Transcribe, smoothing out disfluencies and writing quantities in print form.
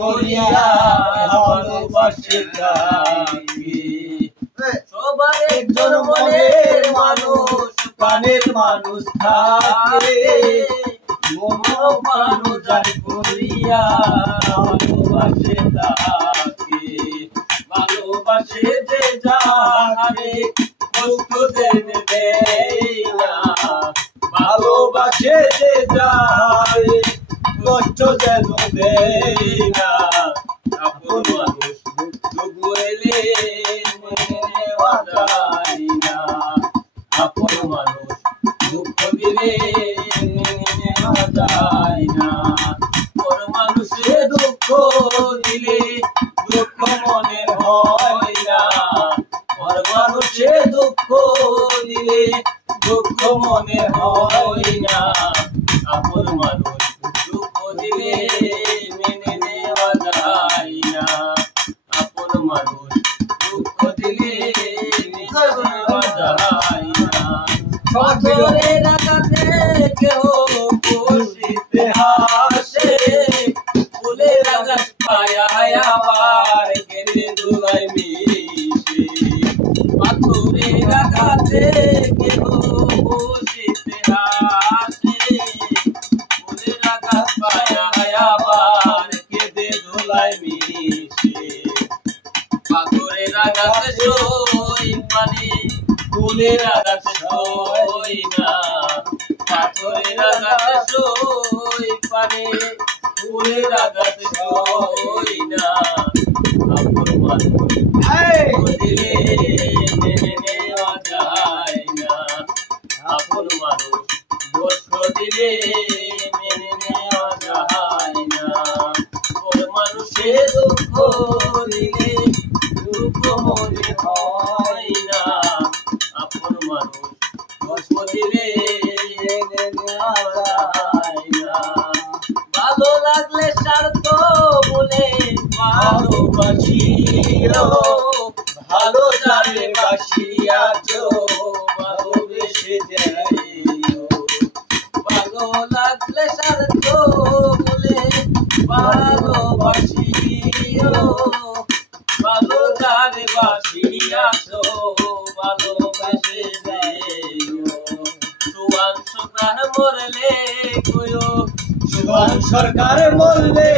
করিয়া ভালোবাসে তাকে। সবার একজন মনের মানুষ, প্রাণের মানুষ থাকে, মন প্রাণ যার করিয়া ভালোবাসে তাকে। ভালোবাসে যে যাহারে কষ্ট দেবে দেয় না, ভালোবাসে যে যাহারে কষ্ট যেন দেয় না। আপন মানুষ দুঃখ এলে মেনে নেওয়া যায় না, আপন মানুষ দুঃখ দিলে মেনে নেওয়া যায় না। পর মানুষে দুঃখ দিলে দুঃখ মনে হয় না, পর মানুষে দুঃখ দিলে দুঃখ মনে হয় না। আপন মানুষ দুঃখ দিলে মেনে নেওয়া যায় না, আপন মানুষ দুঃখ দিলে মেনে নেওয়া যায় না। পাথরের আঘাতে কেহ বসিতে হাসে, ফুলের আঘাত পায় আবার কেঁদে ধুলায় মিশে। পাথরের আঘাতে কেহ বসিতে হাসে, ফুলের আঘাত পায় আবার কেঁদে ধুলায় মিশে। পাথরের আঘাতে সই পানি, ফুলের আঘাতে সই না, পাথরের আঘাতে সই পানি, ফুলের আঘাতে সই না। আপন মানুষ দিলে মেনে নেওয়া যায় না, আপন মানুষ কষ্ট দিলে মেনে নেওয়া যায় না। পর মানুষে দুঃখ দিলে দুঃখ মনে হয় না, আপন মানুষ কষ্ট দিলে মেনে নেওয়া যায় না। ভালো লাগলে স্বার্থ বলে ভালোবাসিও, ভালো জানে বাসিয়াছো ভালোবেসে যাইও। ভালো লাগলে স্বার্থ বলে ভালোবাসিও, ভালো জানে বাসিয়াছো ভালোবেসে যাইও। সুয়ান সরকার মরলে কইও, সুয়ান সরকার মরলে